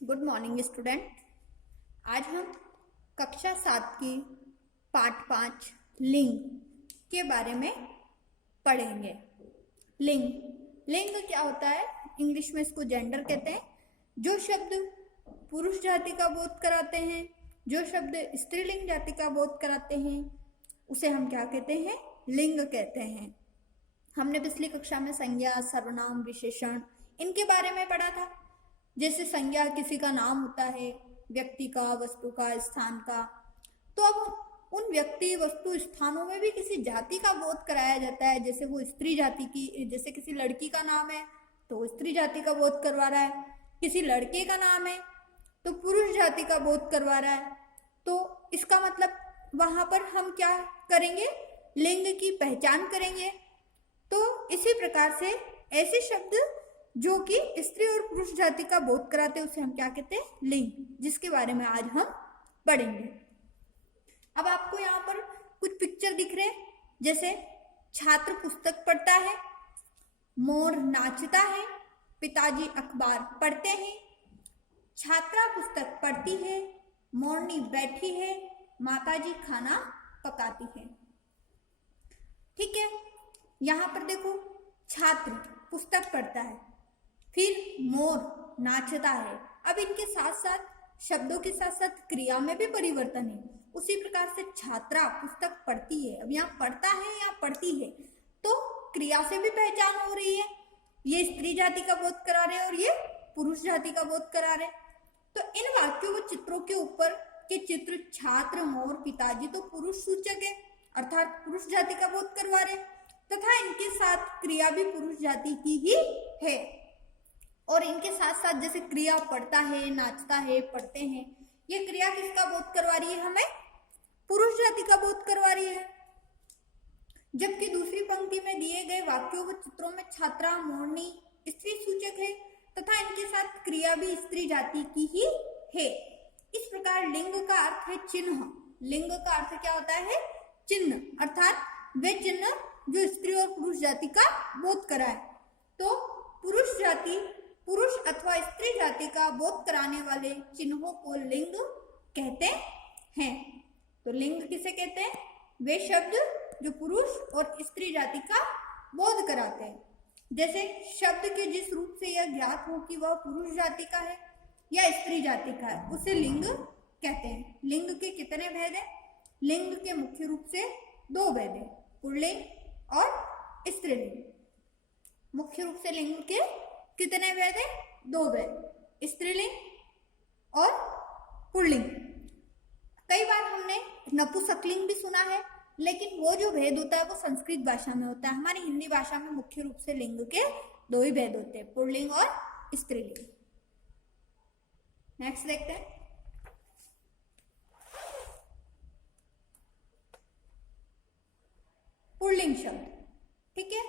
Good morning student. आज हम कक्षा 7 की पाठ 5 लिंग के बारे में पढ़ेंगे। लिंग लिंग क्या होता है? इंग्लिश में इसको जेंडर कहते हैं। जो शब्द पुरुष जाति का बोध कराते हैं, जो शब्द स्त्रीलिंग जाति का बोध कराते हैं, उसे हम क्या कहते हैं? लिंग कहते हैं। हमने पिछली कक्षा में संज्ञा, सर्वनाम, विशेषण इनके बारे में पढ़ा था। जैसे संज्ञा किसी का नाम होता है, व्यक्ति का, वस्तु का, स्थान का। तो अब उन व्यक्ति, वस्तु, स्थानों में भी किसी जाति का बोध कराया जाता है। जैसे वो स्त्री जाति की, जैसे किसी लड़की का नाम है तो स्त्री जाति का बोध करवा रहा है, किसी लड़के का नाम है तो पुरुष जाति का बोध करवा रहा है। तो इसका मतलब वहां पर हम क्या करेंगे? लिंग की पहचान करेंगे। तो इसी प्रकार से ऐसे शब्द जो कि स्त्री और पुरुष जाति का बोध कराते हैं उसे हम क्या कहते हैं? लिंग, जिसके बारे में आज हम पढ़ेंगे। अब आपको यहाँ पर कुछ पिक्चर दिख रहे हैं। जैसे छात्र पुस्तक पढ़ता है, मोर नाचता है, पिताजी अखबार पढ़ते हैं, छात्रा पुस्तक पढ़ती है, मोरनी बैठी है, माताजी खाना पकाती है। ठीक है, यहाँ पर देखो, छात्र पुस्तक पढ़ता है, फिर मोर नाचता है। अब इनके साथ साथ शब्दों के साथ साथ क्रिया में भी परिवर्तन है। उसी प्रकार से छात्रा पुस्तक पढ़ती है, अब यहाँ पढ़ता है या पढ़ती है, तो क्रिया से भी पहचान हो रही है। ये स्त्री जाति का बोध करा रहे और ये पुरुष जाति का बोध करा रहे। तो इन वाक्यों व चित्रों के ऊपर के चित्र छात्र, मोर, पिताजी तो पुरुष सूचक है, अर्थात पुरुष जाति का बोध करवा रहे, तथा इनके साथ क्रिया भी पुरुष जाति की ही है। और इनके साथ साथ जैसे क्रिया पढ़ता है, नाचता है, पढ़ते हैं, ये क्रिया किसका बोध करवा रही है? हमें पुरुष जाति का बोध करवा रही है। जबकि दूसरी पंक्ति में दिए गए वाक्यों व चित्रों में छात्रा, मोरनी स्त्री सूचक है तथा इनके साथ क्रिया भी स्त्री जाति की ही है। इस प्रकार लिंग का अर्थ है चिन्ह। लिंग का अर्थ क्या होता है? चिन्ह, अर्थात वे चिन्ह जो स्त्री और पुरुष जाति का बोध कराए। तो पुरुष जाति, पुरुष अथवा स्त्री जाति का बोध कराने वाले चिन्हों को लिंग कहते हैं। तो लिंग किसे कहते हैं? वे शब्द जो पुरुष और स्त्री जाति का बोध कराते हैं। जैसे शब्द के जिस रूप से यह ज्ञात हो कि वह पुरुष जाति का है या स्त्री जाति का है, उसे लिंग कहते हैं। लिंग के कितने भेद हैं? लिंग के मुख्य रूप से 2 भेद हैं, पुल्लिंग और स्त्रीलिंग। मुख्य रूप से लिंग के कितने भेद हैं? 2 भेद, स्त्रीलिंग और पुल्लिंग। कई बार हमने नपुंसकलिंग भी सुना है, लेकिन वो जो भेद होता है वो संस्कृत भाषा में होता है। हमारी हिंदी भाषा में मुख्य रूप से लिंग के 2 ही भेद होते हैं, पुल्लिंग और स्त्रीलिंग। नेक्स्ट देखते हैं। पुल्लिंग शब्द, ठीक है।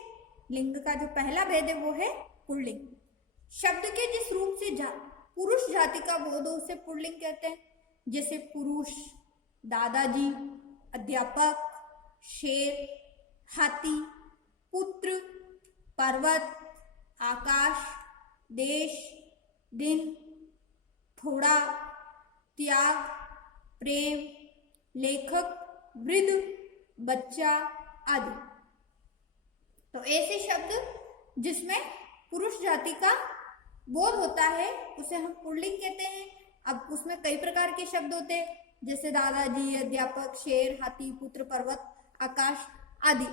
लिंग का जो पहला भेद है वो है पुल्लिंग। शब्द के जिस रूप से पुरुष जाति का बोध हो उसे पुल्लिंग कहते हैं। जैसे पुरुष, दादाजी, अध्यापक, शेर, हाथी, पुत्र, पर्वत, आकाश, देश, दिन, थोड़ा, त्याग, प्रेम, लेखक, वृद्ध, बच्चा आदि। तो ऐसे शब्द जिसमें पुरुष जाति का बोध होता है उसे हम पुल्लिंग कहते हैं। अब उसमें कई प्रकार के शब्द होते हैं, जैसे दादाजी, अध्यापक, शेर, हाथी, पुत्र, पर्वत, आकाश आदि।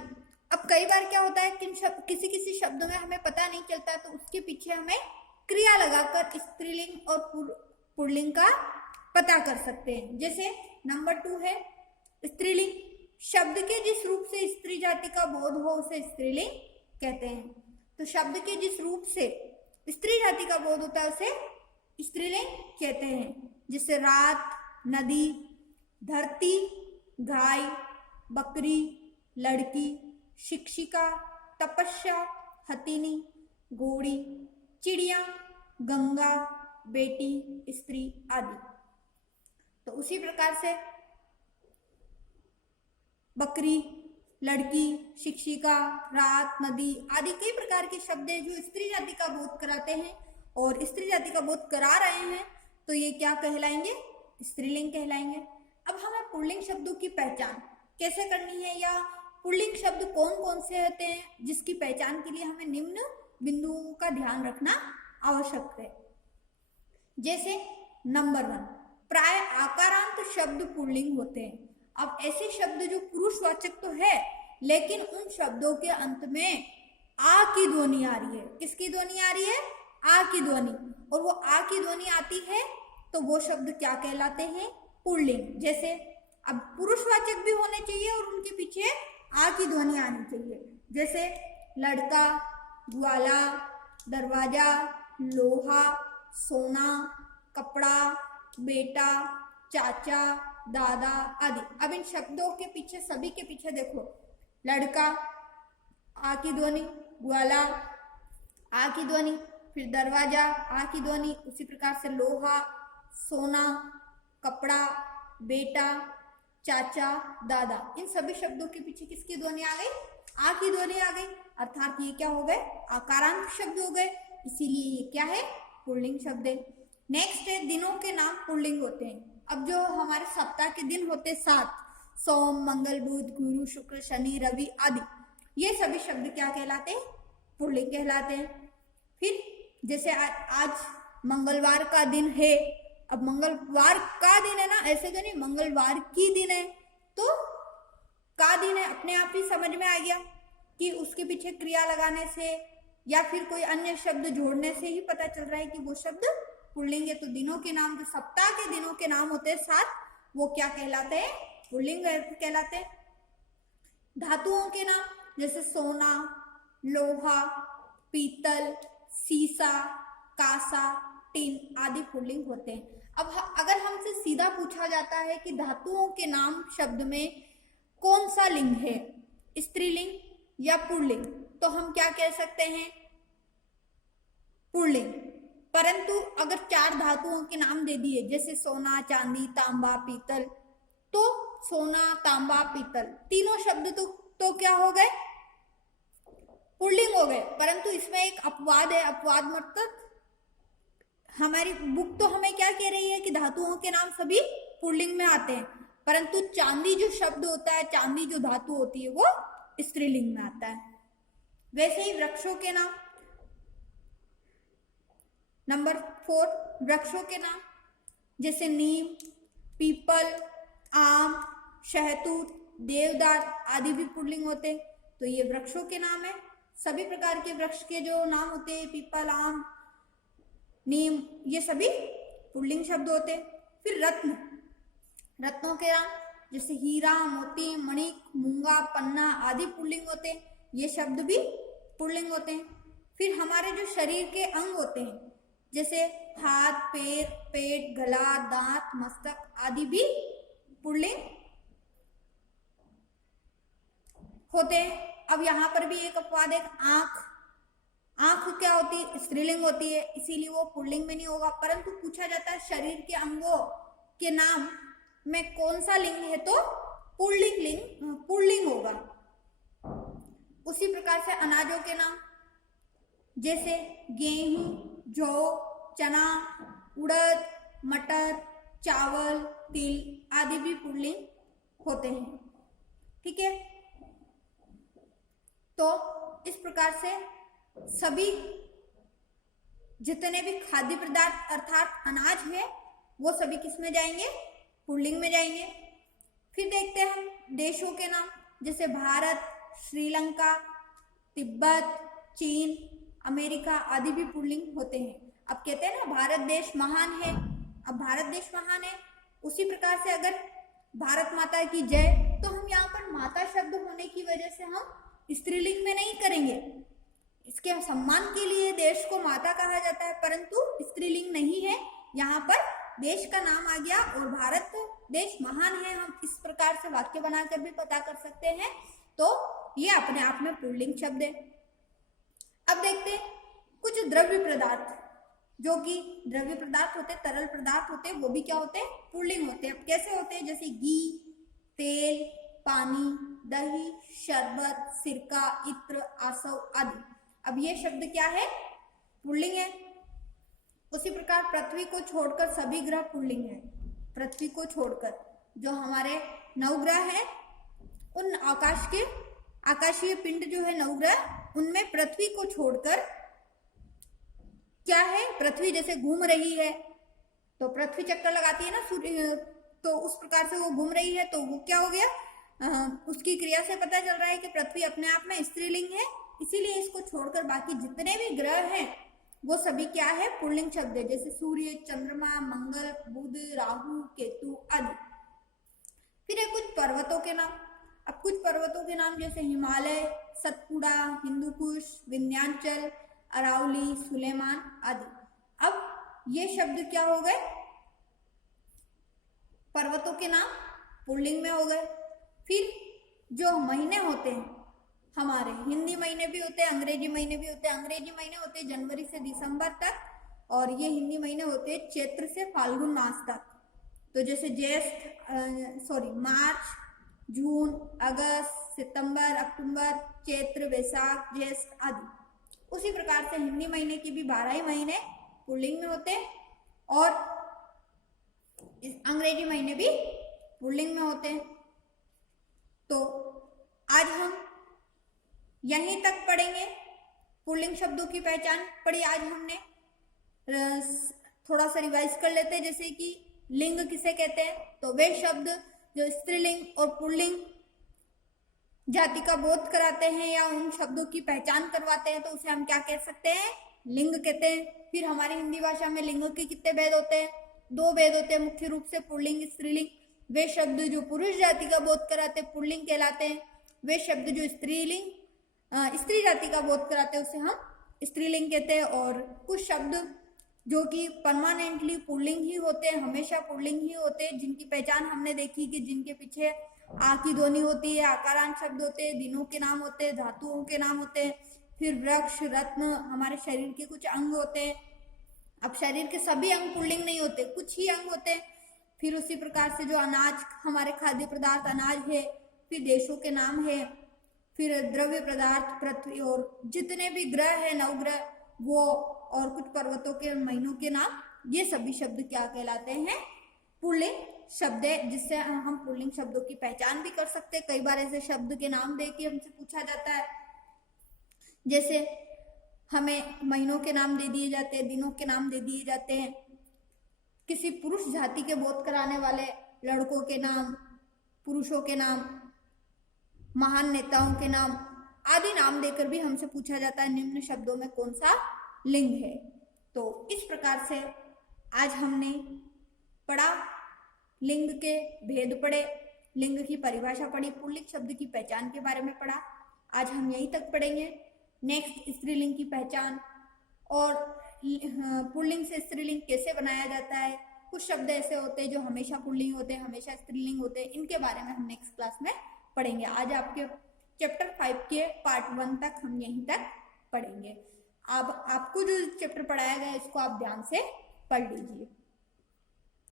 अब कई बार क्या होता है कि किसी किसी शब्द में हमें पता नहीं चलता, तो उसके पीछे हमें क्रिया लगाकर स्त्रीलिंग और पुल्लिंग का पता कर सकते हैं। जैसे नंबर 2 है स्त्रीलिंग। शब्द के जिस रूप से स्त्री जाति का बोध हो उसे स्त्रीलिंग कहते हैं। तो शब्द के जिस रूप से स्त्री जाति का बोध होता है उसे स्त्रीलिंग कहते हैं। जैसे रात, नदी, धरती, गाय, बकरी, लड़की, शिक्षिका, तपस्या, हथिनी, घोड़ी, चिड़िया, गंगा, बेटी, स्त्री आदि। तो उसी प्रकार से बकरी, लड़की, शिक्षिका, रात, नदी आदि कई प्रकार के शब्द हैं जो स्त्री जाति का बोध कराते हैं और स्त्री जाति का बोध करा रहे हैं। तो ये क्या कहलाएंगे? स्त्रीलिंग कहलाएंगे। अब हमें पुल्लिंग शब्दों की पहचान कैसे करनी है, या पुल्लिंग शब्द कौन कौन से होते हैं जिसकी पहचान के लिए हमें निम्न बिंदुओं का ध्यान रखना आवश्यक है। जैसे नंबर 1, प्राय आकारांत शब्द पुल्लिंग होते हैं। अब ऐसे शब्द जो पुरुषवाचक तो है, लेकिन उन शब्दों के अंत में आ की ध्वनि आ रही है। किसकी ध्वनि आ रही है? आ की ध्वनि। और वो आ की ध्वनि आती है तो वो शब्द क्या कहलाते हैं? पुल्लिंग। जैसे अब पुरुषवाचक भी होने चाहिए और उनके पीछे आ की ध्वनि आनी चाहिए। जैसे लड़का, ग्वाला, दरवाजा, लोहा, सोना, कपड़ा, बेटा, चाचा, दादा आदि। अब इन शब्दों के पीछे, सभी के पीछे देखो, लड़का आ की ध्वनि, ग्वाला आ की ध्वनि, फिर दरवाजा आ की ध्वनि, उसी प्रकार से लोहा, सोना, कपड़ा, बेटा, चाचा, दादा, इन सभी शब्दों के पीछे किसकी ध्वनि आ गई? आ की ध्वनि आ गई। अर्थात ये क्या हो गए? आकारांत शब्द हो गए, इसीलिए ये क्या है? पुल्लिंग शब्द है। नेक्स्ट है दिनों के नाम पुल्लिंग होते हैं। अब जो हमारे सप्ताह के दिन होते 7, सोम, मंगल, बुध, गुरु, शुक्र, शनि, रवि आदि, ये सभी शब्द क्या कहलाते हैं? पुल्लिंग कहलाते हैं। फिर जैसे आज मंगलवार का दिन है। अब मंगलवार का दिन है ना, ऐसे तो नहीं, मंगलवार की दिन है, तो का दिन है अपने आप ही समझ में आ गया कि उसके पीछे क्रिया लगाने से या फिर कोई अन्य शब्द जोड़ने से ही पता चल रहा है कि वो शब्द पुल्लिंग है। तो दिनों के नाम, जो सप्ताह के दिनों के नाम होते हैं 7, वो क्या कहलाते हैं? पुल्लिंग कहलाते हैं। धातुओं के नाम जैसे सोना, लोहा, पीतल, सीसा, कांसा, टिन आदि पुल्लिंग होते हैं। अब अगर हमसे सीधा पूछा जाता है कि धातुओं के नाम शब्द में कौन सा लिंग है, स्त्रीलिंग या पुल्लिंग, तो हम क्या कह सकते हैं? पुल्लिंग। परंतु अगर 4 धातुओं के नाम दे दिए, जैसे सोना, चांदी, तांबा, पीतल, तो सोना, तांबा, पीतल तीनों शब्द तो क्या हो गए? पुल्लिंग हो गए। परंतु इसमें एक अपवाद है। अपवाद मतलब हमारी बुक तो हमें क्या कह रही है कि धातुओं के नाम सभी पुल्लिंग में आते हैं, परंतु चांदी जो शब्द होता है, चांदी जो धातु होती है, वो स्त्रीलिंग में आता है। वैसे ही वृक्षों के नाम, नंबर 4, वृक्षों के नाम जैसे नीम, पीपल, आम, शहतूत, देवदार आदि भी पुल्लिंग होते हैं। तो ये वृक्षों के नाम है। सभी प्रकार के वृक्ष के जो नाम होते हैं, पीपल, आम, नीम, ये सभी पुल्लिंग शब्द होते हैं। फिर रत्न, रत्नों के नाम जैसे हीरा, मोती, मणिक, मूंगा, पन्ना आदि पुल्लिंग होते हैं। ये शब्द भी पुल्लिंग होते हैं। फिर हमारे जो शरीर के अंग होते हैं, जैसे हाथ, पैर, पेट, गला, दांत, मस्तक आदि भी पुल्लिंग होते हैं। अब यहाँ पर भी एक अपवाद है, आंख। आंख क्या होती है? स्त्रीलिंग होती है, इसीलिए वो पुल्लिंग में नहीं होगा। परंतु पूछा जाता है शरीर के अंगों के नाम में कौन सा लिंग है, तो पुल्लिंग होगा। उसी प्रकार से अनाजों के नाम जैसे गेहूं, जौ, चना, उड़द, मटर, चावल, तिल आदि भी पुल्लिंग होते हैं। ठीक है, तो इस प्रकार से सभी जितने भी खाद्य पदार्थ अर्थात अनाज है, वो सभी किस में जाएंगे? पुल्लिंग में जाएंगे। फिर देखते हैं हम देशों के नाम जैसे भारत, श्रीलंका, तिब्बत, चीन, अमेरिका आदि भी पुल्लिंग होते हैं। अब कहते हैं ना भारत देश महान है। अब भारत देश महान है, उसी प्रकार से अगर भारत माता की जय, तो हम यहाँ पर माता शब्द होने की वजह से हम स्त्रीलिंग में नहीं करेंगे। इसके सम्मान के लिए देश को माता कहा जाता है, परंतु स्त्रीलिंग नहीं है। यहाँ पर देश का नाम आ गया और भारत देश महान है, हम इस प्रकार से वाक्य बनाकर भी पता कर सकते हैं। तो ये अपने आप में पुल्लिंग शब्द है। अब देखते हैं कुछ द्रव्य पदार्थ, जो कि द्रव्य पदार्थ होते, तरल पदार्थ होते, वो भी क्या होते हैं? पुल्लिंग होते हैं। अब कैसे होते हैं? जैसे घी, तेल, पानी, दही, शरबत, सिरका, इत्र, आसव आदि। अब ये शब्द क्या है? पुल्लिंग है। उसी प्रकार पृथ्वी को छोड़कर सभी ग्रह पुल्लिंग है। पृथ्वी को छोड़कर जो हमारे नवग्रह हैं, उन आकाशीय पिंड जो है नवग्रह, उनमें पृथ्वी को छोड़कर क्या है, पृथ्वी जैसे घूम रही है तो पृथ्वी चक्कर लगाती है ना सूर्य, तो उस प्रकार से वो घूम रही है, तो वो क्या हो गया, उसकी क्रिया से पता चल रहा है कि पृथ्वी अपने आप में स्त्रीलिंग है। इसीलिए इसको छोड़कर बाकी जितने भी ग्रह हैं वो सभी क्या है, पुल्लिंग शब्द है, जैसे सूर्य, चंद्रमा, मंगल, बुध, राहु, केतु आदि। फिर है कुछ पर्वतों के नाम। अब कुछ पर्वतों के नाम जैसे हिमालय, सतपुड़ा, हिंदुकुश, विंध्याचल, अरावली, सुलेमान आदि। अब ये शब्द क्या हो गए, पर्वतों के नाम पुल्लिंग में हो गए। फिर जो महीने होते हैं हमारे, हिंदी महीने भी होते हैं, अंग्रेजी महीने भी होते हैं। अंग्रेजी महीने होते हैं जनवरी से दिसंबर तक, और ये हिंदी महीने होते हैं चैत्र से फाल्गुन मास तक। तो जैसे मार्च, जून, अगस्त, सितंबर, अक्टूबर, चैत्र, वैशाख, ज्येष्ठ आदि। उसी प्रकार से हिंदी महीने की भी 12 ही महीने पुल्लिंग में होते हैं, और अंग्रेजी महीने भी पुल्लिंग में होते हैं। तो आज हम यहीं तक पढ़ेंगे। पुल्लिंग शब्दों की पहचान पढ़ी आज हमने। थोड़ा सा रिवाइज कर लेते हैं, जैसे कि लिंग किसे कहते हैं, तो वे शब्द जो स्त्रीलिंग और पुल्लिंग जाति का बोध कराते हैं या उन शब्दों की पहचान करवाते हैं, तो उसे हम क्या कह सकते हैं, लिंग कहते हैं। फिर हमारी हिंदी भाषा में लिंग के कितने भेद होते हैं, 2 भेद होते हैं मुख्य रूप से, पुल्लिंग, स्त्रीलिंग। वे शब्द जो पुरुष जाति का बोध कराते हैं पुल्लिंग कहलाते हैं। वे शब्द जो स्त्री जाति का बोध कराते हैं उसे हम स्त्रीलिंग कहते हैं। और कुछ शब्द जो कि परमानेंटली पुल्लिंग ही होते हैं, हमेशा पुल्लिंग ही होते हैं, जिनकी पहचान हमने देखी कि जिनके पीछे आ की ध्वनि होती है, आकारांत शब्द होते हैं, दिनों के नाम होते हैं, धातुओं के नाम होते हैं। फिर वृक्ष, रत्न, हमारे शरीर के कुछ अंग होते हैं। अब शरीर के सभी अंग पुल्लिंग नहीं होते, कुछ ही अंग होते हैं। फिर उसी प्रकार से जो अनाज, हमारे खाद्य पदार्थ अनाज है। फिर देशों के नाम है। फिर द्रव्य पदार्थ पृथ्वी, और जितने भी ग्रह है नवग्रह वो, और कुछ पर्वतों के महीनों के नाम, ये सभी शब्द क्या कहलाते हैं, पुल्लिंग शब्द है, जिससे हम पुल्लिंग शब्दों की पहचान भी कर सकते हैं। कई बार ऐसे शब्द के नाम दे के हमसे पूछा जाता है, जैसे हमें महीनों के नाम दे दिए जाते हैं, दिनों के नाम दे दिए जाते हैं, किसी पुरुष जाति के बोध कराने वाले लड़कों के नाम, पुरुषों के नाम, महान नेताओं के नाम आदि नाम देकर भी हमसे पूछा जाता है निम्न शब्दों में कौन सा लिंग है। तो इस प्रकार से आज हमने पढ़ा, लिंग के भेद पढ़े, लिंग की परिभाषा पढ़ी, पुल्लिंग शब्द की पहचान के बारे में पढ़ा। आज हम यहीं तक पढ़ेंगे। नेक्स्ट स्त्रीलिंग की पहचान और पुल्लिंग से स्त्रीलिंग कैसे बनाया जाता है। कुछ शब्द ऐसे होते हैं जो हमेशा पुल्लिंग होते हैं, हमेशा स्त्रीलिंग होते हैं, इनके बारे में हम नेक्स्ट क्लास में पढ़ेंगे। आज आपके चैप्टर 5 के पार्ट 1 तक हम यहीं तक पढ़ेंगे। अब आपको जो चैप्टर पढ़ाया गया है इसको आप ध्यान से पढ़ लीजिए।